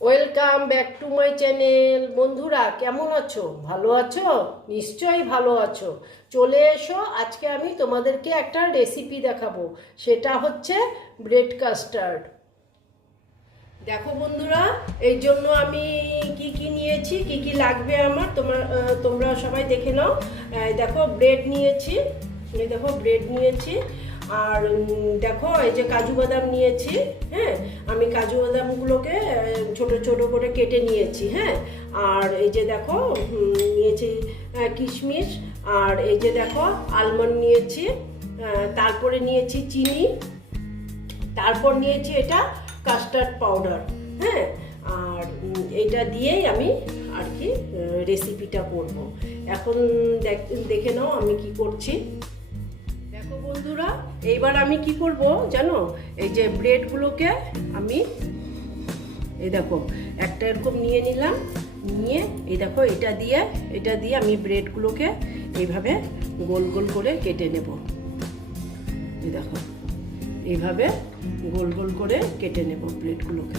Welcome back to my channel বন্ধুরা, কেমন আছো? ভালো আছো? নিশ্চয়ই ভালো আছো। চলে এসো, আজকে আমি তোমাদেরকে একটা রেসিপি দেখাবো। সেটা হচ্ছে ব্রেড কাস্টার্ড দেখো বন্ধুরা, এই জন্য আমি কি কি নিয়েছি, কি কি লাগবে আমার তোমার তোমরা সবাই দেখে নাও। দেখো ব্রেড নিয়েছি। দেখো ব্রেড নিয়েছি। আর দেখো, এই যে কাজু বাদাম নিয়েছি হ্যাঁ আমি কাজু বাদামগুলোকে ছোট ছোট করে কেটে নিয়েছি হ্যাঁ আর এই যে দেখো নিয়েছি কিশমিশ, আর এই যে দেখো, আলমন্ড নিয়েছি তারপরে নিয়েছি চিনি, তারপর নিয়েছি এটা কাস্টার্ড পাউডার হ্যাঁ আর এটা দিয়েই আমি আর কি রেসিপিটা করব। এখন দেখ- নাও আমি কি করছি। বন্ধুরা, এইবার আমি কি করব জানো? এই যে ব্রেডগুলোকে আমি, এই দেখো, একটা এরকম নিয়ে নিলাম, নিয়ে এই দেখো, এটা দিয়ে এটা দিয়ে আমি ব্রেডগুলোকে এইভাবে গোল গোল করে কেটে নেব। এই দেখো, এইভাবে গোল গোল করে কেটে নেব ব্রেডগুলোকে।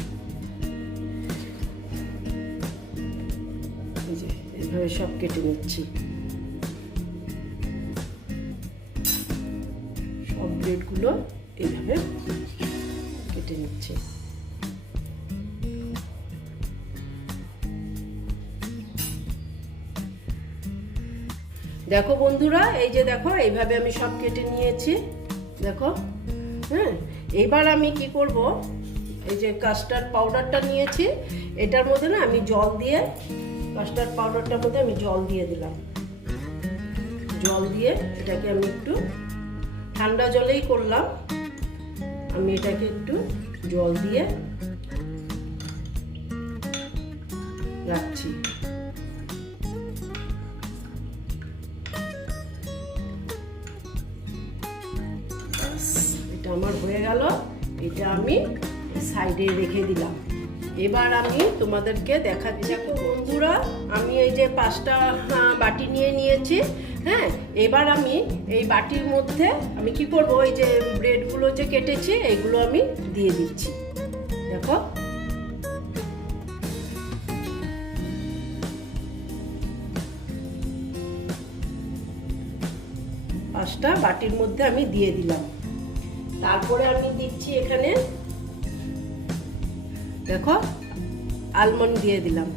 এইভাবে সব কেটে নিচ্ছি। ব্রেডগুলো এইভাবে কেটে নিচ্ছি। দেখো বন্ধুরা, এই যে দেখো, এইভাবে আমি সব কেটে নিয়েছি। দেখো হ্যাঁ এবার আমি কি করব? এই যে কাস্টার্ড পাউডারটা নিয়েছি, এটার মধ্যে না আমি জল দিয়ে কাস্টার্ড পাউডারটার মধ্যে আমি জল দিয়ে দিলাম। জল দিয়ে এটাকে আমি একটু ঠান্ডা জলেই করলাম। আমি এটাকে একটু জল দিয়ে রাখছি। এটা আমার হয়ে গেল। এটা আমি সাইডে রেখে দিলাম। এবার আমি তোমাদেরকে দেখাচ্ছি দেখো বন্ধুরা, আমি এই যে পাঁচটা বাটি নিয়ে নিয়েছি। হ্যাঁ এবার আমি এই বাটির মধ্যে আমি কি করব, এই যে ব্রেডগুলো যে কেটেছি এইগুলো আমি দিয়ে দিচ্ছি। দেখো। পাঁচটা বাটির মধ্যে আমি দিয়ে দিলাম। তারপরে আমি দিচ্ছি এখানে, দেখো আলমন্ড দিয়ে দিলাম।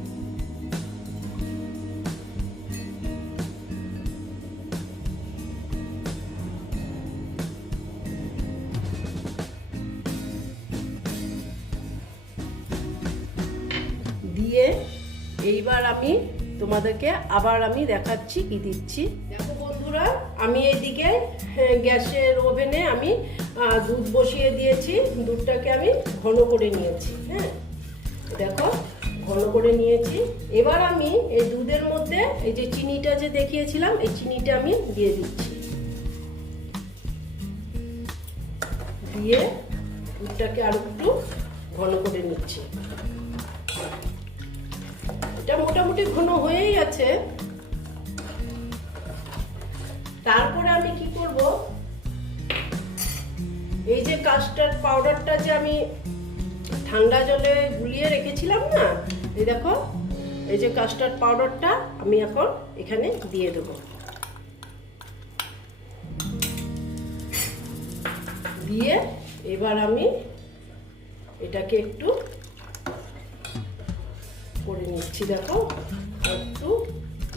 দিয়ে এইবার আমি তোমাদেরকে আবার আমি দেখাচ্ছি কি দিচ্ছি। দেখো বন্ধুরা আমি এইদিকে হ্যাঁ, গ্যাসের ওভেনে আমি দুধ বসিয়ে দিয়েছি। দুধটাকে আমি ঘন করে নিয়েছি হ্যাঁ। দেখো ঘন করে নিয়েছি। এবার আমি এই দুধের মধ্যে এই যে চিনিটা যে দেখিয়েছিলাম এই চিনিটা আমি দিয়ে দিচ্ছি। দিয়ে দুধটাকে আরও একটু ঘন করে নিচ্ছি। এটা মোটামুটি ঘন হয়েই আছে। তারপরে আমি কি করব? এই যে কাস্টার্ড পাউডারটা যে আমি ঠান্ডা জলে গুলিয়ে রেখেছিলাম না, এই দেখো, এই যে কাস্টার্ড পাউডারটা আমি এখন এখানে দিয়ে দেব। দিয়ে এবার আমি এটাকে একটু করে নিচ্ছি দেখো একটু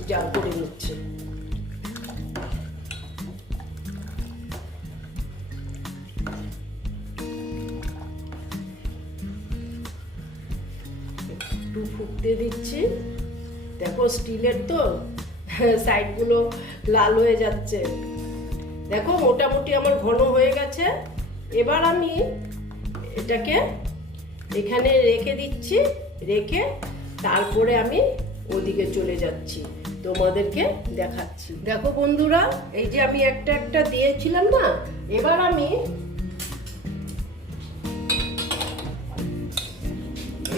জাল করে নিচ্ছি। একটু ফুটতে দিচ্ছি। দেখো, স্টিলের তো সাইডগুলো লাল হয়ে যাচ্ছে। দেখো, মোটামুটি আমার ঘন হয়ে গেছে। এবার আমি এটাকে এখানে রেখে দিচ্ছি, রেখে তারপরে আমি ওদিকে চলে যাচ্ছি, তোমাদেরকে দেখাচ্ছি। দেখো বন্ধুরা, এই যে আমি একটা একটা দিয়েছিলাম না, এবার আমি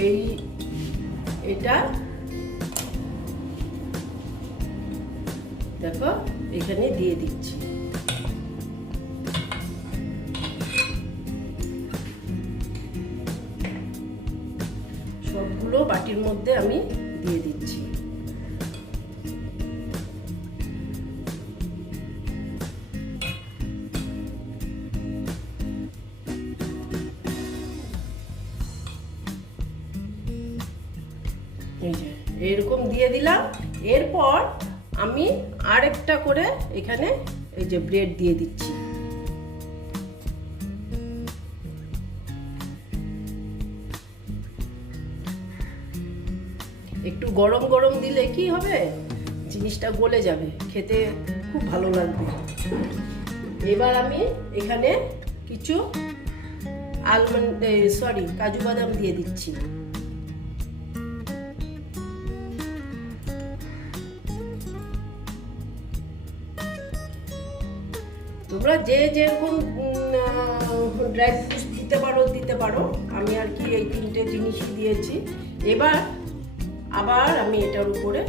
এই, এটা দেখো, এখানে দিয়ে দিচ্ছি। বাটির মধ্যে আমি দিয়ে দিচ্ছি। এরকম দিয়ে দিলাম। এরপর আমি আরেকটা করে এখানে এই যে ব্রেড দিয়ে দিচ্ছি। একটু গরম গরম দিলে কি হবে? জিনিসটা গলে যাবে, খেতে খুব ভালো লাগবে। এবার আমি এখানে কিছু আলমন্ড সরি কাজু বাদাম দিয়ে দিচ্ছি। তোমরা যে যেরকম ড্রাই ফ্রুটস দিতে পারো দিতে পারো। আমি আর কি এই তিনটে জিনিসই দিয়েছি। এবার আবার আমি এটার উপরে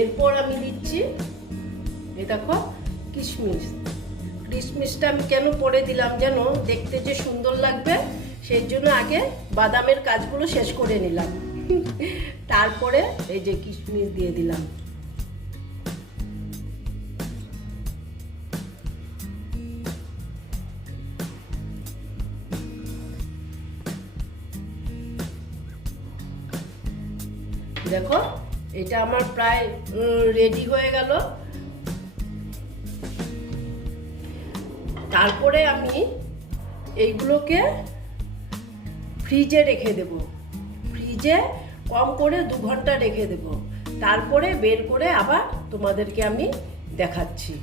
এরপর আমি দিচ্ছি এ দেখো, কিশমিশ। কিশমিশটা আমি কেন পরে দিলাম যেন দেখতে যে সুন্দর লাগবে, সেই জন্য আগে বাদামের কাজগুলো শেষ করে নিলাম। তারপরে এই যে কিশমিশ দিয়ে দিলাম। দেখো এটা আমার প্রায় রেডি হয়ে গেল। তারপরে আমি এইগুলোকে ফ্রিজে রেখে দেব। ফ্রিজে কম করে দু ঘণ্টা রেখে দেব। তারপরে বের করে আবার তোমাদেরকে আমি দেখাচ্ছি।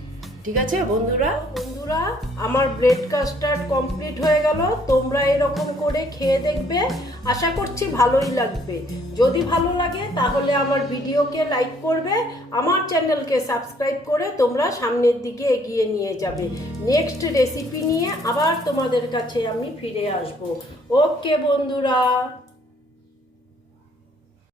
ঠিক আছে, বন্ধুরা? বন্ধুরা, আমার ব্রেড কাস্টার্ড কমপ্লিট হয়ে গেল। তোমরা এরকম করে খেয়ে দেখবে। আশা করছি ভালোই লাগবে। যদি ভালো লাগে, তাহলে আমার ভিডিওকে লাইক করবে, আমার চ্যানেলকে সাবস্ক্রাইব করে তোমরা সামনের দিকে এগিয়ে নিয়ে যাবে। নেক্সট রেসিপি নিয়ে আবার তোমাদের কাছে আমি ফিরে আসব। ওকে, বন্ধুরা।